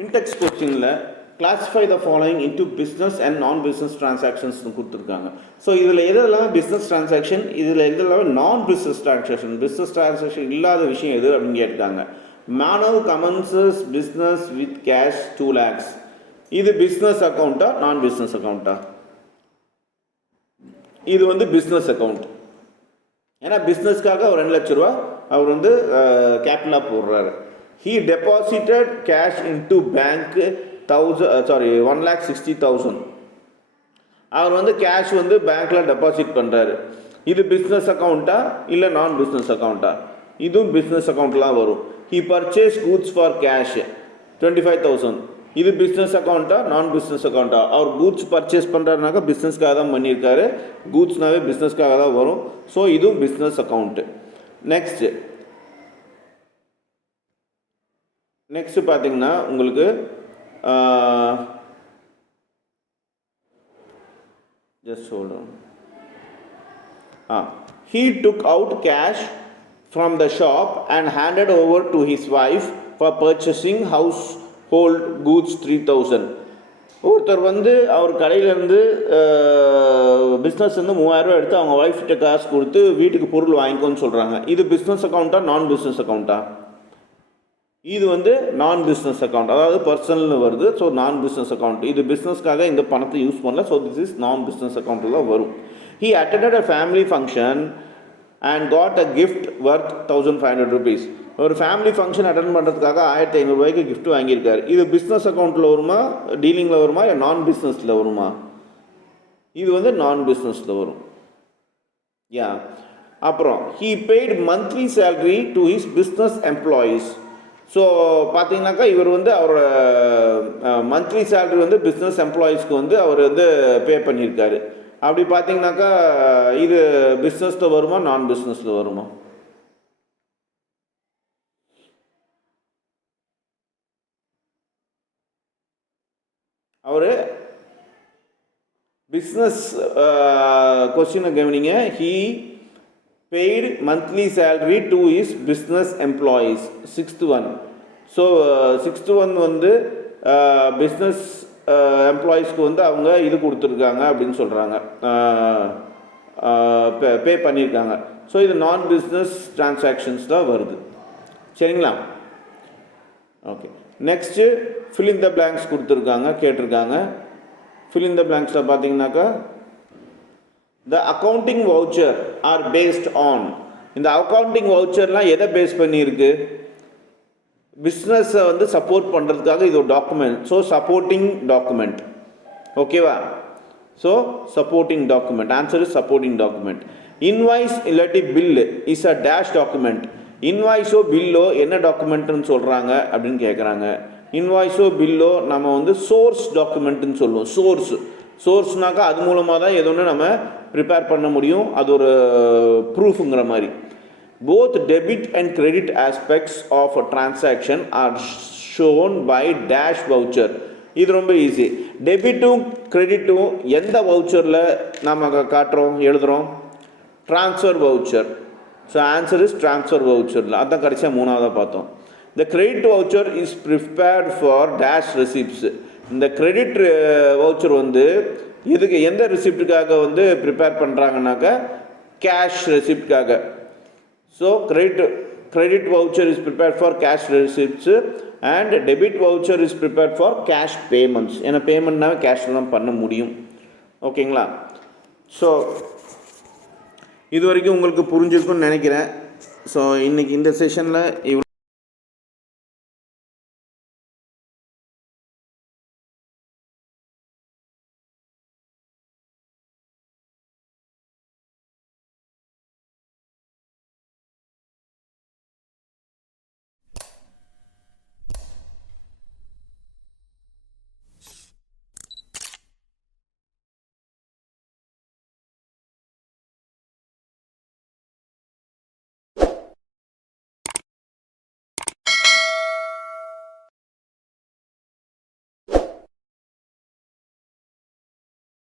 Index கொஸ்டினில் classify the following into business and நான் business டிரான்சாக்ஷன்ஸ்னு கொடுத்துருக்காங்க. ஸோ இதில் எதெல்லாம் பிஸ்னஸ் டிரான்சாக்ஷன், இதில் எதெல்லாம் நான் பிஸ்னஸ் டிரான்சாக்ஷன் இல்லாத விஷயம் எது அப்படின்னு கேட்டாங்க. Manav commences business with cash 2 lakhs. இது பிஸ்னஸ் அக்கௌண்ட்டா நான் பிஸ்னஸ் அக்கௌண்ட்டா? இது வந்து பிஸ்னஸ் அக்கௌண்ட். ஏன்னா பிஸ்னஸ்க்காக ஒரு 2 லட்ச ரூபா அவர் வந்து கேபிட்டலாக போடுறாரு. He deposited cash into bank 1,60,000. அவர் வந்து கேஷ் வந்து பேங்க்ல டெபாசிட் பண்ணுறாரு. இது பிஸ்னஸ் அக்கௌண்ட்டா இல்லை நான் பிஸ்னஸ் அக்கௌண்ட்டா? இதுவும் பிஸ்னஸ் அக்கௌண்ட்லாம் வரும். He purchased goods for cash 25,000. இது பிஸ்னஸ் அக்கௌண்ட்டா நான் பிஸ்னஸ் அக்கௌண்ட்டா? அவர் கூட்ஸ் பர்ச்சேஸ் பண்ணுறாருனாக்கா பிஸ்னஸ்க்காக தான் பண்ணியிருக்காரு. கூட்ஸ்னாவே பிஸ்னஸ்க்காக தான் வரும். ஸோ இதுவும் பிஸ்னஸ் அக்கௌண்ட்டு. நெக்ஸ்ட் பார்த்தீங்கன்னா உங்களுக்கு just hold on. He took out cash from the shop and handed over to his wife for purchasing household goods 3,000. ஒருத்தர் வந்து அவர் கடையிலேருந்து பிஸ்னஸ் வந்து 3,000 ரூபா எடுத்து அவங்க ஒய்ஃப்கிட்ட காசு கொடுத்து வீட்டுக்கு பொருள் வாங்கிக்கோன்னு சொல்கிறாங்க. இது பிஸ்னஸ் அக்கௌண்ட்டா நான் பிஸ்னஸ் அக்கௌண்ட்டா? இது வந்து நான் பிஸ்னஸ் அக்கௌண்ட், அதாவது பர்சனல்னு வருது. ஸோ நான் பிஸ்னஸ் அக்கௌண்ட். இது பிஸ்னஸ்க்காக இந்த பணத்தை யூஸ் பண்ணல. ஸோ திஸ் இஸ் நான் பிஸ்னஸ் அக்கௌண்ட்டில் தான் வரும். He attended a family function and got a gift worth 1,500 rupees. ஒரு ஃபேமிலி ஃபங்க்ஷன் அட்டன் பண்ணுறதுக்காக 1,500 ரூபாய்க்கு கிஃப்ட் வாங்கியிருக்காரு. இது பிஸ்னஸ் அக்கௌண்ட்டில் வருமா, டீலிங்கில் வருமா, இல்லை நான் பிஸ்னஸில் வருமா? இது வந்து நான் பிஸ்னஸில் வரும். அப்புறம் he paid monthly salary to his business employees. So பார்த்தீங்கன்னாக்கா இவர் வந்து அவரோட மந்த்லி சேலரி வந்து பிஸ்னஸ் எம்ப்ளாயீஸ்க்கு வந்து அவர் வந்து பே பண்ணியிருக்காரு. அப்படி பார்த்தீங்கன்னாக்கா இது பிஸ்னஸில் வருமா நான் பிஸ்னஸில் வருமா? அவர் பிஸ்னஸ் கொஸ்டினை கவனிங்க. He paid monthly salary to his business employees. 6th one. So 6th one வந்து பிஸ்னஸ் எம்ப்ளாயீஸ்க்கு வந்து அவங்க இது கொடுத்துருக்காங்க அப்படின்னு சொல்கிறாங்க, பே பண்ணியிருக்காங்க. ஸோ இது நான் பிஸ்னஸ் டிரான்சாக்ஷன்ஸ் தான் வருது. சரிங்களா? Okay. Next fill in the blanks கொடுத்துருக்காங்க, கேட்டிருக்காங்க. fill in the blanksல பார்த்தீங்கன்னாக்கா the accounting voucher are based on. இந்த அக்கௌண்டிங் வவுச்சர்லாம் எதை பேஸ் பண்ணியிருக்கு? பிஸ்னஸை வந்து சப்போர்ட் பண்ணுறதுக்காக இது ஒரு டாக்குமெண்ட். So supporting document. ஓகேவா? So supporting document. Answer is supporting document. Invoice இல்லாட்டி bill is a dash document. இன்வாய்ஸோ பில்லோ என்ன டாக்குமெண்ட்னு சொல்கிறாங்க அப்படின்னு கேட்குறாங்க. இன்வாய்ஸோ பில்லோ நம்ம வந்து சோர்ஸ் டாக்குமெண்ட்டுன்னு சொல்லுவோம். சோர்ஸ்னாக்கா அது மூலமாக தான் எது ஒன்று நம்ம ப்ரிப்பேர் பண்ண முடியும். அது ஒரு ப்ரூஃபுங்கிற மாதிரி. Both debit and credit aspects of a transaction are shown by dash voucher. இது ரொம்ப ஈஸி. டெபிட்டும் கிரெடிட்டும் எந்த வவுச்சரில் நம்ம காட்டுறோம், எழுதுகிறோம்? Transfer voucher. So answer is transfer வவுச்சரில். அதான் கடைசியாக 3ஆவதாக பார்த்தோம். The credit voucher is prepared for dash receipts. இந்த கிரெடிட் வவுச்சர் வந்து இதுக்கு எந்த ரிசிப்டுக்காக வந்து ப்ரிப்பேர் பண்ணுறாங்கனாக்கா கேஷ் ரெசிப்டுக்காக. So credit voucher is prepared for cash receipts and debit voucher is prepared for cash payments. ஏன்னா பேமெண்ட்னாவே கேஷில் தான் பண்ண முடியும். ஓகேங்களா? ஸோ இது வரைக்கும் உங்களுக்கு புரிஞ்சிருக்குன்னு நினைக்கிறேன். ஸோ இன்றைக்கி இந்த செஷனில்